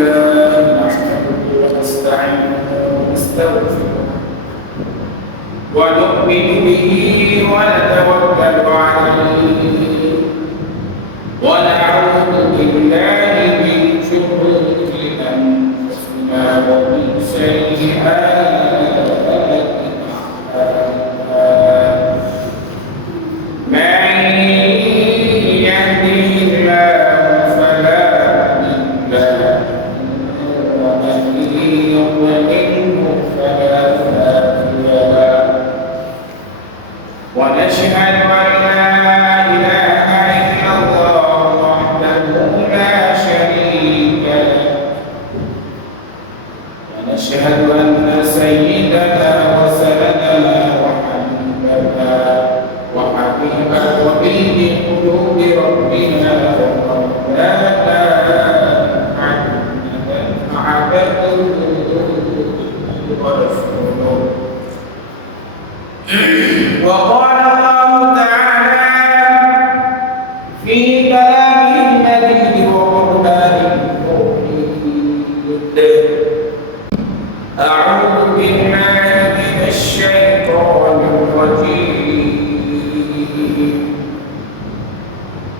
الله ونؤمن به ونتوكل عليه ونعوذ بالله من شرور انفسنا ومن سيئات that you had in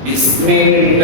is made in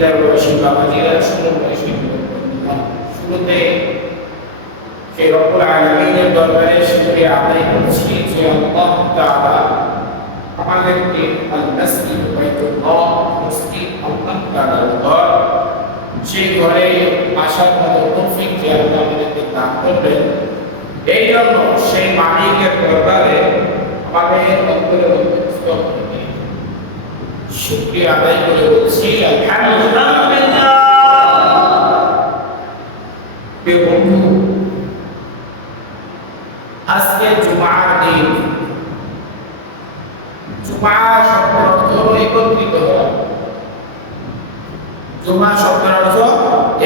বয়সী বাবাজিরা ষোলো বয়সী শুরুতে সেই রব্বুল আলামিনের দরবারে শুকরিয়া আদায় করছি যে আল্লাহ তাআলা আমাদেরকে আল মসজিদ বাইতুল্লাহ মসজিদ আল্লাহ তাআলার ঘর সেই ঘরে আসার মতো তৌফিক যে আল্লাহ আমাদেরকে দান করবেন এই জন্য সেই মালিকের দরবারে আমাদের অন্তরে থেকে শুকরিয়া আদায় করে বলছি বন্ধু, আজকে জুমার দিন। জুমা শব্দের অর্থ একত্রিত হওয়া। জুমা শব্দের অর্থ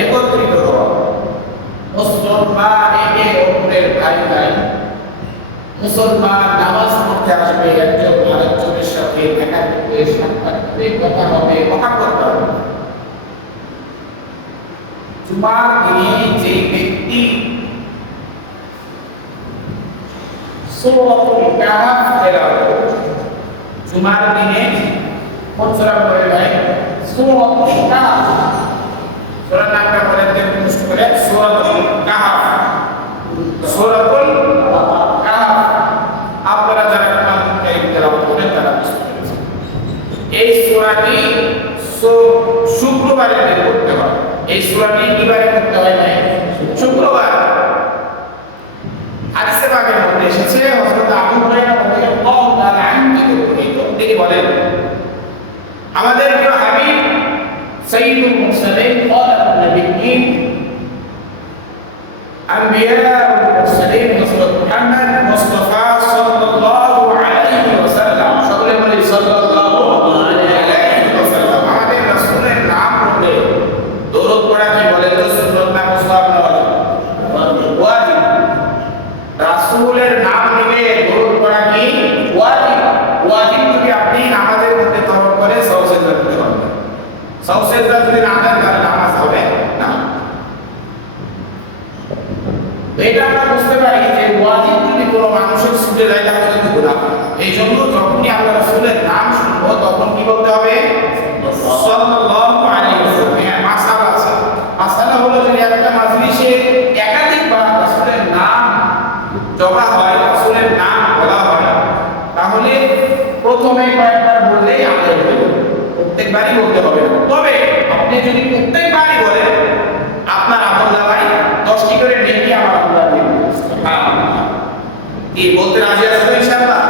একত্রিত হওয়া। মুসলমান একে অপরের ভাই ভাই মুসলমান নামাজ পড়তে আসবে, একজন আরেকজনের সাথে দেখা সাক্ষাৎ হবে কথা হবে হবে জুমার দিনে যে ব্যক্তি সূরাতুল কাহফ তেলাওয়াত জুমার দিনে কোন সূরা পড়ে ভাই সূরাতুল কাহফ সূরা নামটা বলে দেন করে সূরাতুল কাহফ সূরাতুল কাহফ সূরাটি কিবারে করতে হয় না শুক্রবার হাদিসে পাকের মধ্যে এসেছে হযরত আবু হুরায়রা রাদিয়াল্লাহু তাআলা আনহু থেকে বর্ণিত তিনি বলেন আমাদের প্রিয় হাবিব সাইয়্যিদুল মুরসালিন খাতামুন নবিয়্যিন আম্বিয়া ওয়াল মুরসালিন হযরত মুহাম্মদ সওসেজদা যদি না দেন, তাহলে নামাজ হবে না। এটা আমরা বুঝতে পারি যে ওয়াজিব যদি কোনো মানুষের ছুটে যায় তাহলে কিন্তু গুণা এই জন্য যখনই আমরা রাসূলের নাম শুনব, তখন কি বলতে হবে সাল্লাল্লাহু আলাইহি ওয়াসাল্লাম হ্যাঁ মাসালা আছে মাসালা হলো যদি একটা মাজলিসে একাধিকবার রাসূলের নাম জমা হয় রাসূলের নাম বলা হয় তাহলে প্রথমে কয়েকবার বললেই আদায় হয়ে যাবে প্রত্যেকবারই বলতে হবে না। তবে যদি প্রত্যেকবারই বলেন আপনার আমল ভাই দশটি করে নেকি আমার আল্লাহ দিবে? কি বলতে রাজি আছেন ইনশাআল্লাহ?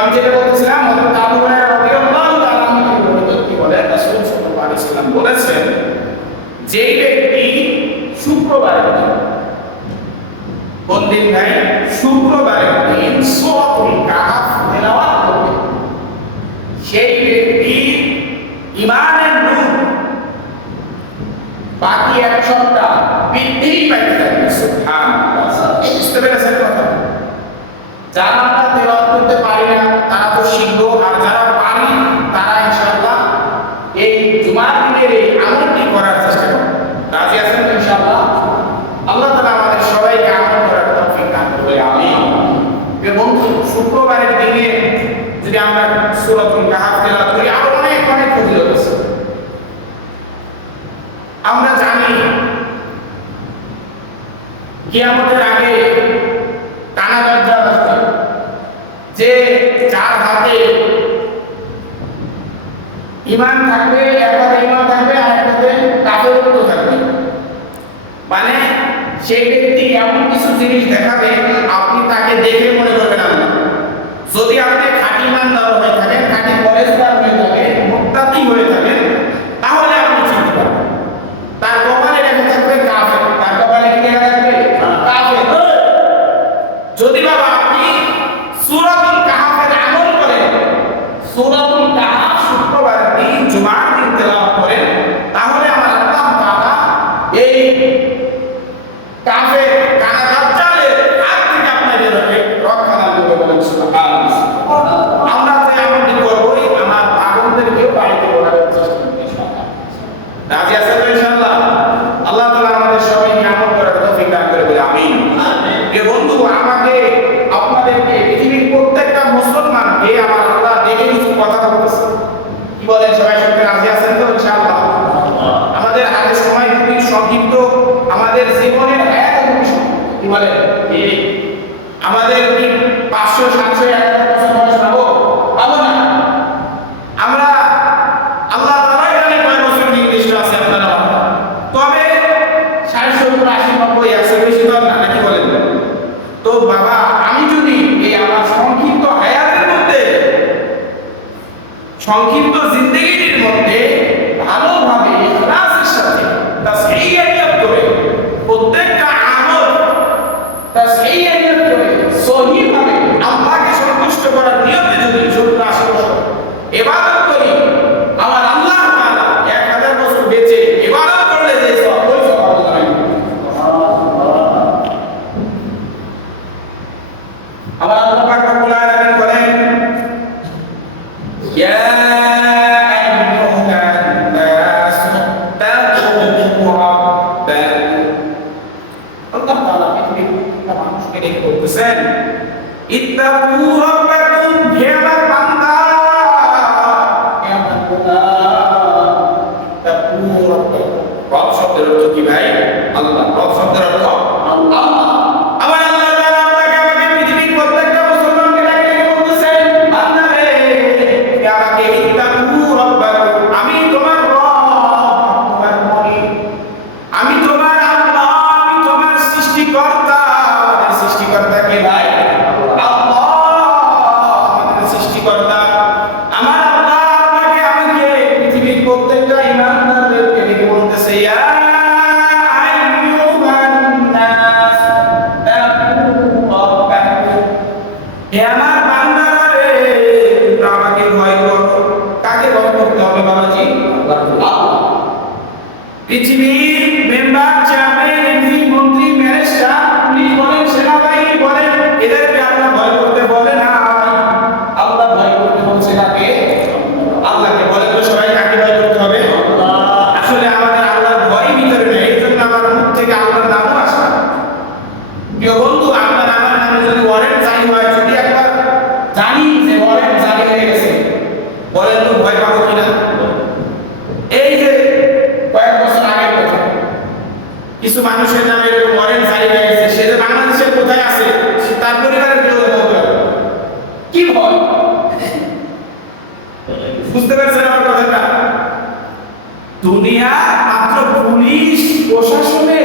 আমি যেটা বলতেছিলাম বলেছেন, যেই ব্যক্তি শুক্রবারের দিন কোন দিন ভাই শুক্রবারের দিন সূরাতুল কাহফ তেলাওয়াত করবে সেই ব্যক্তি ইমানের নূর বাকি এক সপ্তাহ বৃদ্ধি পাইতে থাকবে সুবহানাল্লাহ বুঝতে পেরেছেন কথা যারা আমরা তেলাওয়াত করতে পারি না তারা তো শিখব আর যারা পারি তারা ইনশাআল্লাহ এই জুমার দিনের এই আমলটি করার চেষ্টা করব রাজি আছেন তো ইনশাআল্লাহ আল্লাহ তাআলা আমাদের সবাইকে আমল করার তৌফিক দান করবে আমিন এবং শুক্রবারের দিনে যদি আমরা সূরাতুল কাহফ তেলাওয়াত করি আরও অনেক অনেক ফজিলত আছে আমরা জানি কিয়ামতের আগে কানা দরজা আসবে যে যার হাতে ইমান থাকবে একবার ইমান থাকবে আর একটাতে মতো থাকবে। মানে সেই ব্যক্তি এমন কিছু জিনিস দেখাবে, আপনি তাকে দেখে মনে করবেন যদি আপনি খাঁটি ইমানদার হয়ে থাকেন, খাঁটি পরেশদার হয়ে থাকেন আশি নব্বই একশো বেশি না নাকি বলেন? তো বাবা, আমি যদি এই আমার সংক্ষিপ্ত হায়াতের মধ্যে সংক্ষিপ্ত জিন্দগি তিনি বলতেছেন, ইত্তাকু রাব্বাকুম হে আমার বান্দা। হে আমার বান্দা তাকু রাব্বাকুম। রব শব্দের কি ভাই? আল্লাহ। রব শব্দের অর্থ amar বুঝতে পারছেন আমার কথাটা? দুনিয়া মাত্র পুলিশ প্রশাসনের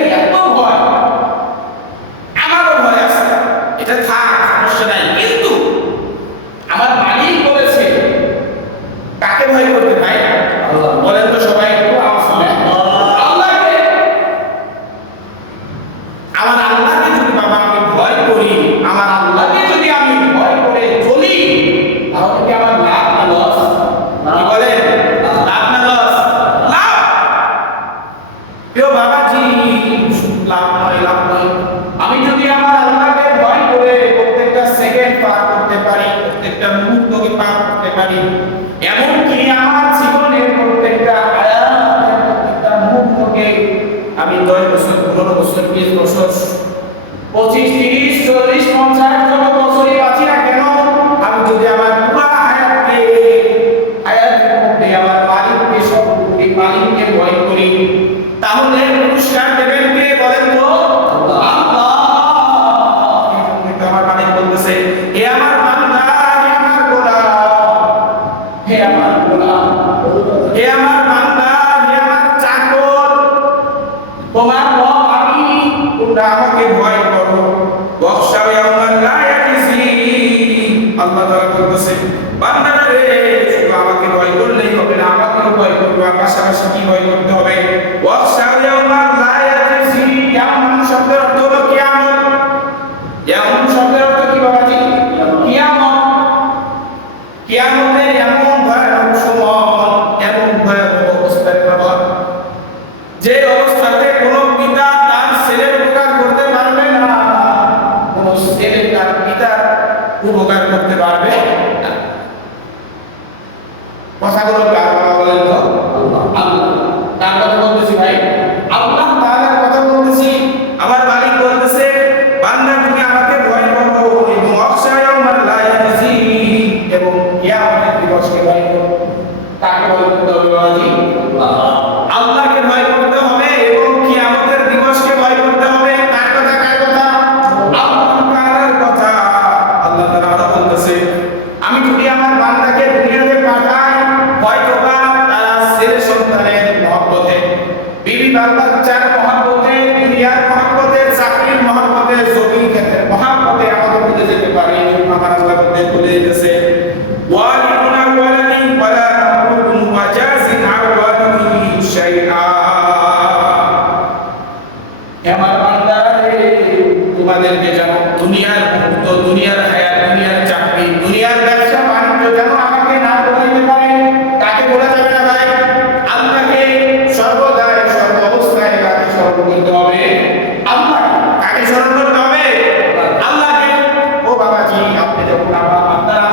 yo juraba matar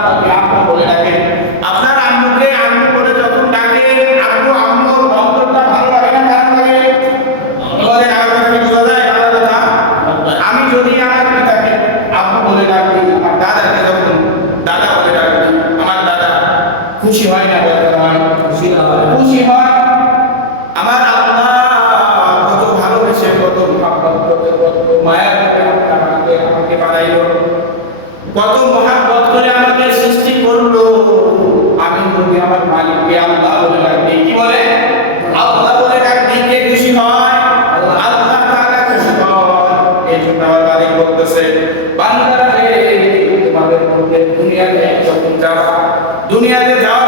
দুনিয়াতে যাওয়া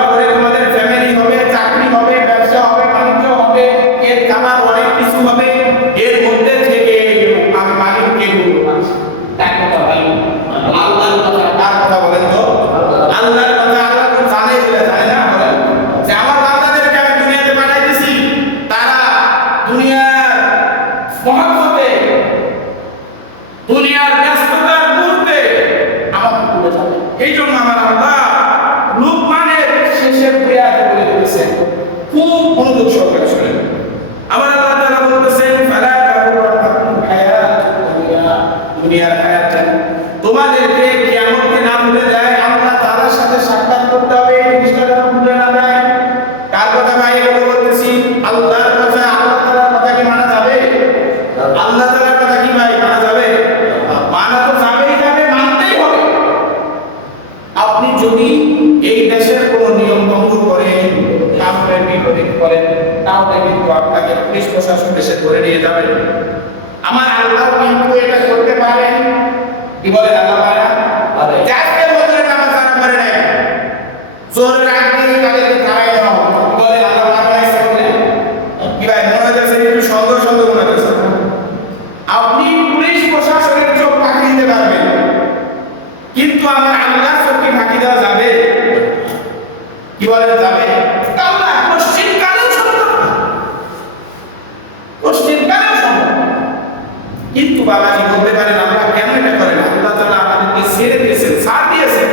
বালাজি বলতে পারেন আল্লাহ কেন এটা করেন আল্লাহ তালা আমাদেরকে ছেড়ে দিয়েছেন সার দিয়েছেন।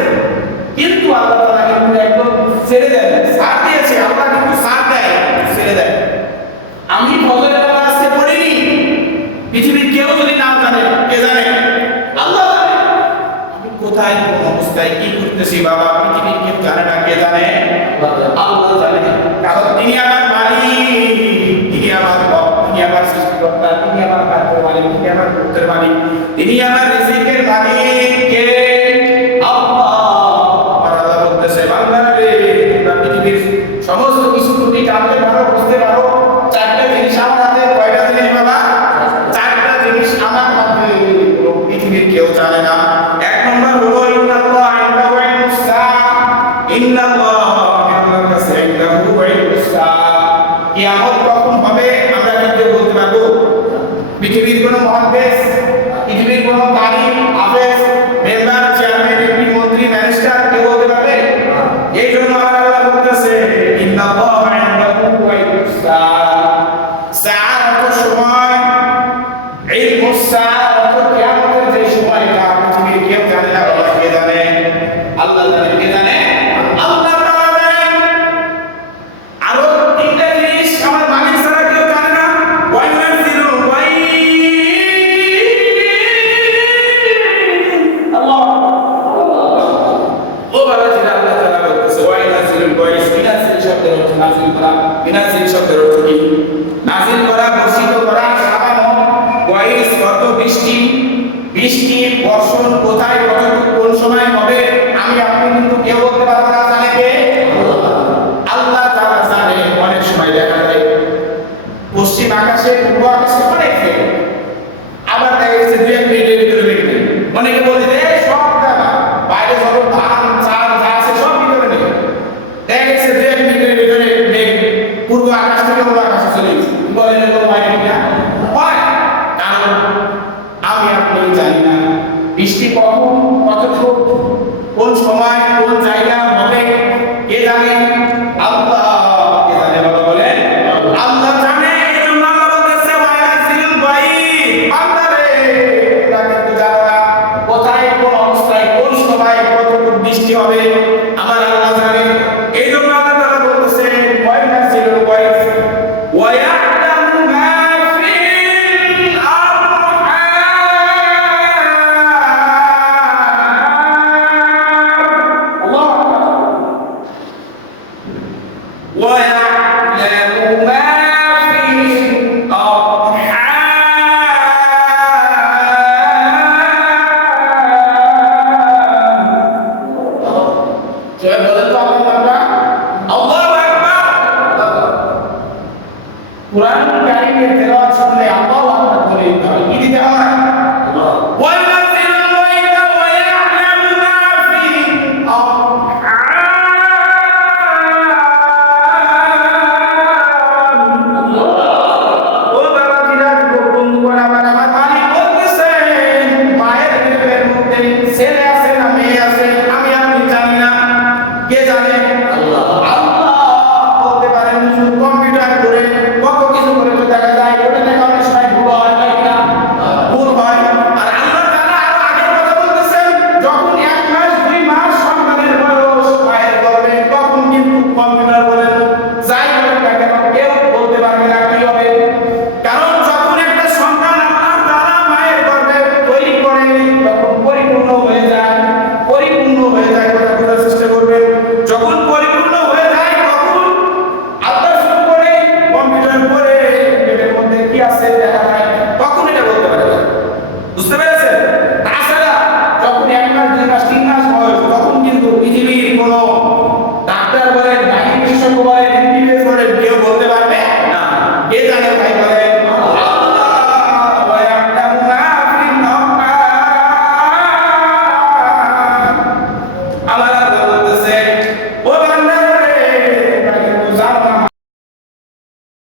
কিন্তু আল্লাহ তালা কিন্তু একদম ছেড়ে দেন সার দিয়েছে, আল্লাহ কিন্তু সার দেয়, ছেড়ে দেয়। আমি ফজরের নামাজ আজকে পড়িনি, পৃথিবীর কেউ যদি নাম জানে, কে জানে? আল্লাহ জানে। আমি কোথায়, কোন অবস্থায় কি করতেছি বাবা? পৃথিবীর কেউ জানে না, কে জানে? আল্লাহ জানে। quería তো আল্লাহু